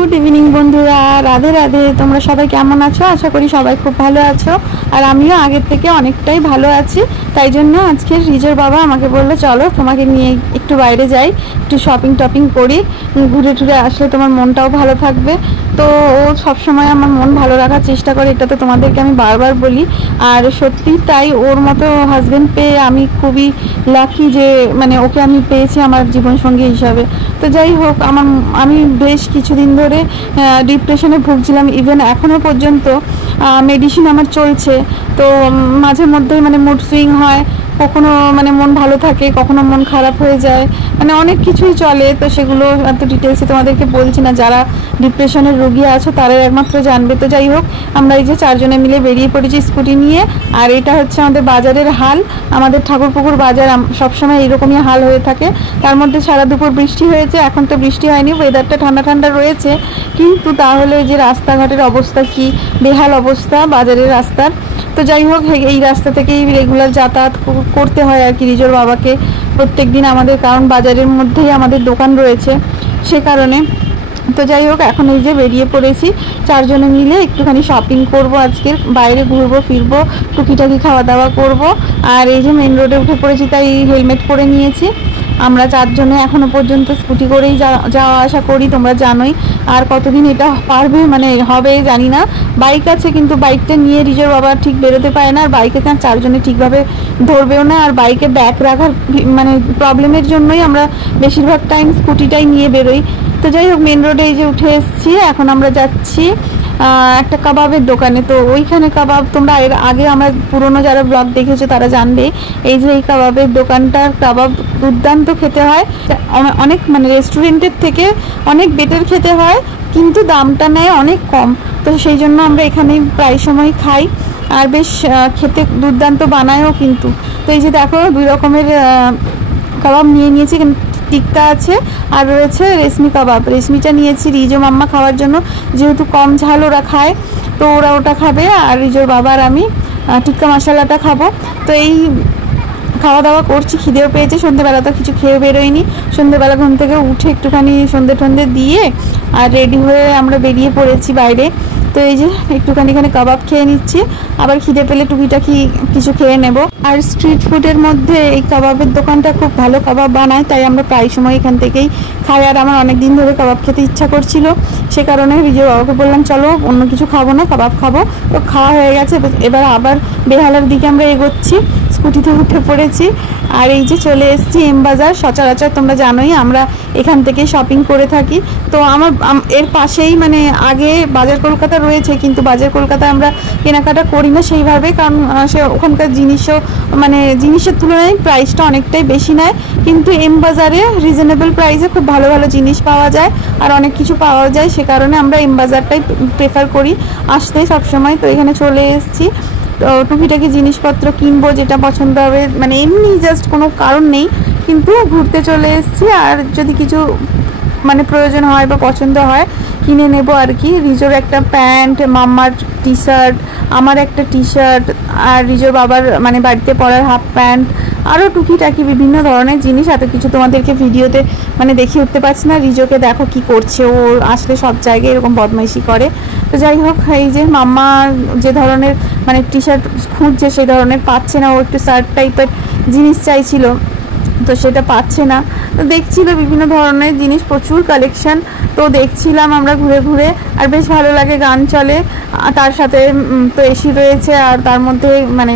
Good evening बंधुरा राधे राधे তোমরা সবাই কেমন আছো আশা করি সবাই খুব ভালো আছো আর আমিও আগের থেকে অনেকটাই ভালো আছি তাই জন্য আজকে রিজোর বাবা আমাকে বলল চলো তোমাকে নিয়ে একটু বাইরে যাই একটু শপিং টপিং করি ঘুরে টুরে আসলে তোমার মনটাও ভালো থাকবে তো ও সব সময় আমার মন ভালো রাখার চেষ্টা করে এটা তো তোমাদেরকে আমি বারবার বলি আর সত্যি তাই ওর মতো হাজবেন্ড পেয়ে আমি খুবই লাকি যে মানে ওকে আমি পেয়েছি আমার জীবনসঙ্গী হিসাবে তো যাই হোক আমি বেশ কিছুদিন ধরে ডিপ্রেশনে ভুগছিলাম ইভেন এখনো পর্যন্ত মেডিসিন আমার চলছে তো মাঝে মধ্যেই মানে মুড সুইং হয় কখনো মানে মন ভালো থাকে কখনো মন খারাপ হয়ে যায় মানে অনেক কিছুই চলে তো সেগুলো এত ডিটেলসে তোমাদেরকে বলছি না যারা ডিপ্রেশনের রোগী আছো তারাই একমাত্র জানবে তো যাই হোক আমরা এই যে চারজনে মিলে বেরিয়ে পড়েছি স্কুটি নিয়ে আর এটা হচ্ছে আমাদের বাজারের হাল আমাদের ঠাকুরপুকুর বাজার সবসময় এরকমই হাল হয়ে থাকে তার মধ্যে সারা দুপুর বৃষ্টি হয়েছে এখন তো বৃষ্টি হয়নি ওয়েদারটা ঠান্ডা ঠান্ডা রয়েছে কিন্তু তাহলে যে রাস্তাঘাটের অবস্থা কি বেহাল অবস্থা বাজারের রাস্তার তো যাই হোক এই রাস্তা থেকেই রেগুলার যাতায়াত করতে হয় আর কি রিজোর বাবাকে প্রত্যেক দিন আমাদের কারণ বাজারের মধ্যেই আমাদের দোকান রয়েছে সে কারণে তো যাই হোক এখন এই যে বেরিয়ে পড়েছি চারজনে মিলে একটুখানি শপিং করব আজকে বাইরে ঘুরবো ফিরবো টুকিটাকি খাওয়া দাওয়া করব আর এই যে মেন রোডে উঠে পড়েছি তাই হেলমেট পরে নিয়েছি আমরা চারজনে এখনো পর্যন্ত স্কুটি করেই যাওয়া আসা করি তোমরা জানোই আর কতদিন এটা পারবে মানে হবে জানি না বাইক আছে কিন্তু বাইকটা নিয়ে রিজোর বাবা ঠিক বেরোতে পারে না আর বাইকে চারজনে ঠিকভাবে ধরবেও না আর বাইকে ব্যাগ রাখার মানে প্রবলেমের জন্যই আমরা বেশিরভাগ টাইম স্কুটিটাই নিয়ে বেরোই তো যাই হোক মেন রোডে এই যে উঠে এসেছি এখন আমরা যাচ্ছি একটা কাবাবের দোকানে তো ওইখানে কাবাব তোমরা এর আগে আমার পুরনো যারা ব্লগ দেখেছো তারা জানবে এই যে এই কাবাবের দোকানটার কাবাব দুর্দান্ত খেতে হয় অনেক মানে রেস্টুরেন্টের থেকে অনেক বেটার খেতে হয় কিন্তু দামটা নেয় অনেক কম তো সেই জন্য আমরা এখানে প্রায় সময় খাই আর বেশ খেতে দুর্দান্ত বানায়ও কিন্তু তো এই যে দেখো দুই রকমের কাবাব নিয়েছি টিক্কা আছে আর রয়েছে রেশমি কাবাব রেশমিটা নিয়েছি রিজো মাম্মা খাওয়ার জন্য যেহেতু কম ঝাল ওরা খায় তো ওরা ওটা খাবে আর রিজোর বাবা আর আমি টিক্কা মশলাটা খাবো তো এই খাওয়া দাওয়া করছি খিদেও পেয়েছে সন্ধ্যেবেলা তো কিছু খেয়ে বেরোয়নি সন্ধ্যেবেলা ঘুম থেকে উঠে একটুখানি সন্ধ্যে দিয়ে আর রেডি হয়ে আমরা বেরিয়ে পড়েছি বাইরে তো এই যে একটুখানি এখানে কাবাব খেয়ে নিচ্ছি আবার খিদে পেলে টুকিটাকি কিছু খেয়ে নেব আর স্ট্রিট ফুডের মধ্যে এই কাবাবের দোকানটা খুব ভালো কাবাব বানায় তাই আমরা প্রায় সময় এখান থেকেই খাই আর আমার অনেক দিন ধরে কাবাব খেতে ইচ্ছা করছিল সে কারণে রিজো বাবাকে বললাম চলো অন্য কিছু খাবো না কাবাব খাবো তো খাওয়া হয়ে গেছে এবার আবার বেহালার দিকে আমরা এগোচ্ছি স্কুটিতে উঠে পড়েছি আর এই যে চলে এসেছি এম বাজার সচরাচর তোমরা জানোই আমরা এখান থেকে শপিং করে থাকি তো আমার এর পাশেই মানে আগে বাজার কলকাতা রয়েছে কিন্তু বাজার কলকাতায় আমরা কেনাকাটা করি না সেইভাবে কারণ সে ওখানকার জিনিসও মানে জিনিসের তুলনায় প্রাইসটা অনেকটাই বেশি নেয় কিন্তু এম বাজারে রিজনেবল প্রাইসে খুব ভালো ভালো জিনিস পাওয়া যায় আর অনেক কিছু পাওয়া যায় সে কারণে আমরা এম বাজারটাই প্রেফার করি আসতে সবসময় তো এখানে চলে এসেছি টুকিটাকি জিনিসপত্র কিনবো যেটা পছন্দ হবে মানে এমনি জাস্ট কোনো কারণ নেই কিন্তু ঘুরতে চলে এসেছি আর যদি কিছু মানে প্রয়োজন হয় বা পছন্দ হয় কিনে নেব আর কি রিজোর একটা প্যান্ট মাম্মার টি শার্ট আমার একটা টি শার্ট আর রিজোর বাবার মানে বাড়িতে পরার হাফ প্যান্ট আরও টুকিটাকি বিভিন্ন ধরনের জিনিস এত কিছু তোমাদেরকে ভিডিওতে মানে দেখিয়ে উঠতে পারছি না রিজোকে দেখো কি করছে ও আসলে সব জায়গায় এরকম বদমাইশি করে তো যাই হোক এই যে মাম্মা যে ধরনের মানে টি শার্ট খুঁজছে সেই ধরনের পাচ্ছে না ও একটু শার্ট টাইপের জিনিস চাইছিল তো সেটা পাচ্ছে না তো দেখছিল বিভিন্ন ধরনের জিনিস প্রচুর কালেকশন তো দেখছিলাম আমরা ঘুরে ঘুরে আর বেশ ভালো লাগে গান চলে তার সাথে তো এসি রয়েছে আর তার মধ্যে মানে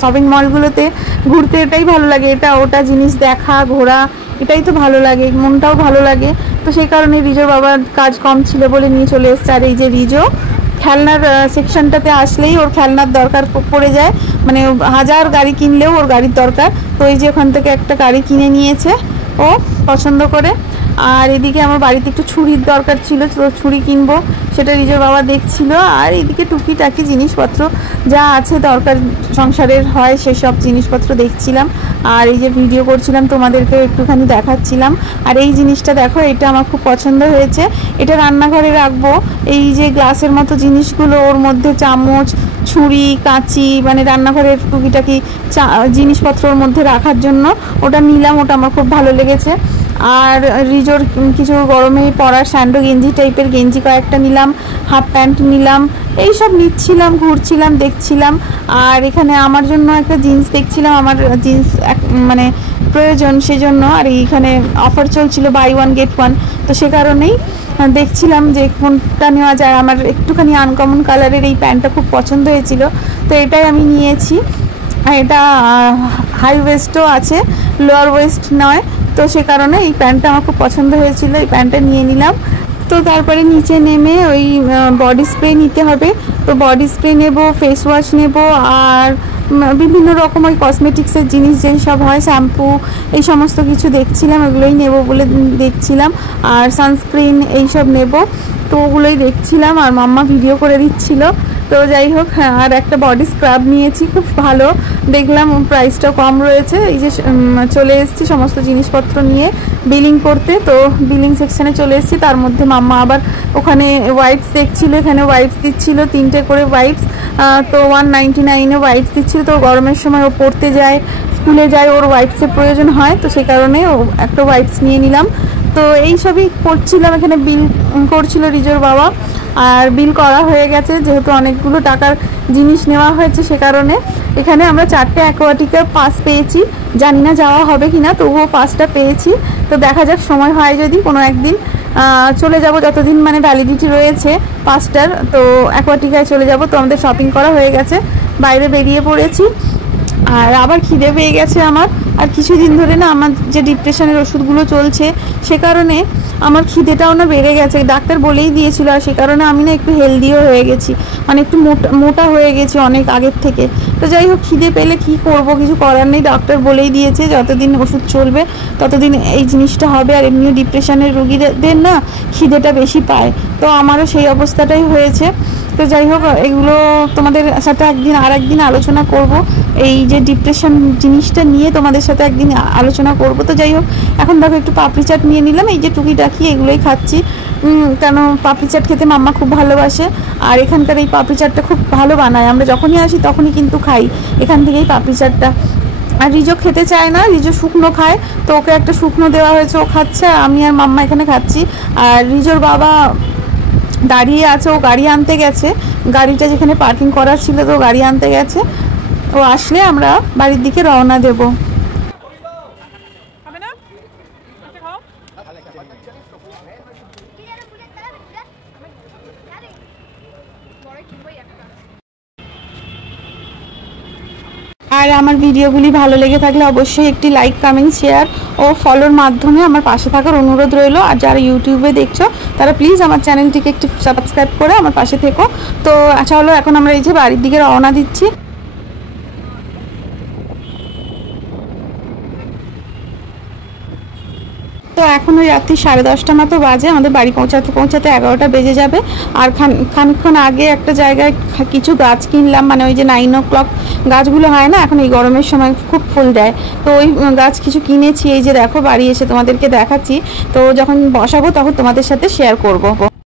শপিং মলগুলোতে ঘুরতে এটাই ভালো লাগে এটা ওটা জিনিস দেখা ঘোরা এটাই তো ভালো লাগে মনটাও ভালো লাগে তো সেই কারণে রিজোর বাবার কাজ কম ছিল বলে নিয়ে চলে এসছে আর এই যে রিজো খেলনার সেকশনটাতে আসলেই ওর খেলনার দরকার পড়ে যায় মানে হাজার গাড়ি কিনলেও ওর গাড়ির দরকার তো এই যে ওখান থেকে একটা গাড়ি কিনে নিয়েছে ও পছন্দ করে আর এদিকে আমার বাড়িতে একটু ছুরির দরকার ছিল তো ছুরি কিনবো সেটা রিজোর বাবা দেখছিল আর এদিকে টুকিটাকি জিনিসপত্র যা আছে দরকার সংসারের হয় সেসব জিনিসপত্র দেখছিলাম আর এই যে ভিডিও করছিলাম তোমাদেরকে একটুখানি দেখাচ্ছিলাম আর এই জিনিসটা দেখো এটা আমার খুব পছন্দ হয়েছে এটা রান্নাঘরে রাখবো এই যে গ্লাসের মতো জিনিসগুলো ওর মধ্যে চামচ ছুরি কাঁচি মানে রান্নাঘরের টুকিটাকি জিনিসপত্রর মধ্যে রাখার জন্য ওটা নিলাম ওটা আমার খুব ভালো লেগেছে আর রিজোর কিছু গরমে পরার স্যান্ডো গেঞ্জি টাইপের গেঞ্জি কয়েকটা নিলাম, হাফ প্যান্ট নিলাম, এইসব নিচ্ছিলাম, ঘুরছিলাম, দেখছিলাম। আর এখানে আমার জন্য একটা জিন্স দেখছিলাম, আমার জিন্স মানে প্রয়োজন সেজন্য। আর এইখানে অফার চলছিল বাই ওয়ান গেট ওয়ান, তো সে কারণেই দেখছিলাম যে কোনটা নেওয়া যায়। আমার একটুখানি আনকমন কালারের এই প্যান্টটা খুব পছন্দ হয়েছিল, তো এটাই আমি নিয়েছি। এটা হাই ওয়েস্টও আছে, লোয়ার ওয়েস্ট নয়, তো সে কারণে এই প্যান্টটা আমার খুব পছন্দ হয়েছিল, এই প্যান্টটা নিয়ে নিলাম। তো তারপরে নিচে নেমে ওই বডি স্প্রে নিতে হবে, তো বডি স্প্রে নেব, ফেস ওয়াশ নেব, আর বিভিন্ন রকম ওই কসমেটিক্সের জিনিস যেই সব হয়, শ্যাম্পু, এই সমস্ত কিছু দেখছিলাম, এগুলোই নেব বলে দেখছিলাম। আর সানস্ক্রিন এইসব নেব, তো ওগুলোই দেখছিলাম। আর মাম্মা ভিডিও করে দিচ্ছিল। তো যাই হোক, হ্যাঁ, আর একটা বডি স্ক্রাব নিয়েছি, খুব ভালো দেখলাম, প্রাইসটাও কম রয়েছে। এই যে চলে এসেছি সমস্ত জিনিসপত্র নিয়ে বিলিং করতে, তো বিলিং সেকশানে চলে এসেছি। তার মধ্যে মাম্মা আবার ওখানে ওয়াইপস দেখছিল, এখানে ওয়াইপস দিচ্ছিল 3টে করে ওয়াইপস, তো 199-এ ওয়াইপস দিচ্ছিল। তো গরমের সময় ও পড়তে যায়, স্কুলে যায়, ওর ওয়াইপসের প্রয়োজন হয়, তো সেই কারণে ও একটা ওয়াইপস নিয়ে নিলাম। তো এই সবই করছিলাম, এখানে বিল করছিল রিজোর বাবা। আর বিল করা হয়ে গেছে, যেহেতু অনেকগুলো টাকার জিনিস নেওয়া হয়েছে, সে কারণে এখানে আমরা 4টে অ্যাকোয়াটিকের পাস পেয়েছি। জানি না যাওয়া হবে কি না, তবুও পাসটা পেয়েছি। তো দেখা যাক, সময় হয় যদি কোনো একদিন চলে যাব, যতদিন মানে ভ্যালিডিটি রয়েছে পাসটার, তো অ্যাকোয়াটিকায় চলে যাব। তো আমাদের শপিং করা হয়ে গেছে, বাইরে বেরিয়ে পড়েছি। আর আবার খিদে পেয়ে গেছে আমার। আর কিছুদিন ধরে না আমার যে ডিপ্রেশনের ওষুধগুলো চলছে, সে কারণে আমার খিদেটাও না বেড়ে গেছে, ডাক্তার বলেই দিয়েছিল। আর সে কারণে আমি না একটু হেলদিও হয়ে গেছি, মানে একটু মোটা হয়ে গেছি অনেক আগের থেকে। তো যাই হোক, খিদে পেলে কি করব, কিছু করার নেই, ডাক্তার বলেই দিয়েছে যতদিন ওষুধ চলবে ততদিন এই জিনিসটা হবে। আর এমনিও ডিপ্রেশনের রুগীদের না খিদেটা বেশি পায়, তো আমারও সেই অবস্থাটাই হয়েছে। তো যাই হোক, এগুলো তোমাদের সাথে একদিন আলোচনা করব, এই যে ডিপ্রেশন জিনিসটা নিয়ে তোমাদের সাথে একদিন আলোচনা করব। তো যাই হোক, এখন দেখো একটু পাপড়ি চাট নিয়ে নিলাম, এই যে টুকিটাকি এগুলোই খাচ্ছি, কেন পাপড়ি চাট খেতে মাম্মা খুব ভালোবাসে। আর এখানকার এই পাপড়ি চাটটা খুব ভালো বানায়, আমরা যখনই আসি তখনই কিন্তু খাই এখান থেকেই পাপড়ি চাটটা। আর রিজো খেতে চায় না, রিজো শুকনো খায়, তো ওকে একটা শুকনো দেওয়া হয়েছে, ও খাচ্ছে, আমি আর মাম্মা এখানে খাচ্ছি। আর রিজোর বাবা দাঁড়িয়ে আছে, ও গাড়ি আনতে গেছে, গাড়িটা যেখানে পার্কিং করা ছিল, তো গাড়ি আনতে গেছে। ও আসলে আমরা বাড়ির দিকে রওনা দেব। আর আমার ভিডিওগুলি ভালো লেগে থাকলে অবশ্যই একটি লাইক, কমেন্ট, শেয়ার ও ফলোর মাধ্যমে আমার পাশে থাকার অনুরোধ রইল। আর যারা ইউটিউবে দেখছো তারা প্লিজ আমার চ্যানেলটিকে একটু সাবস্ক্রাইব করে আমার পাশে থেকো। তো চলো, এখন আমরা এই যে বাড়ির দিকে রওনা দিচ্ছি। তো এখন ওই রাত্রি 10:30 মতো বাজে, আমাদের বাড়ি পৌঁছাতে 11টা বেজে যাবে। আর খানিকক্ষণ আগে একটা জায়গায় কিছু গাছ কিনলাম, মানে ওই যে 9 o'clock গাছগুলো হয় না, এখন এই গরমের সময় খুব ফুল দেয়, তো ওই গাছ কিছু কিনেছি। এই যে দেখো, বাড়ি এসে তোমাদেরকে দেখাচ্ছি, তো যখন বসাবো তখন তোমাদের সাথে শেয়ার করব।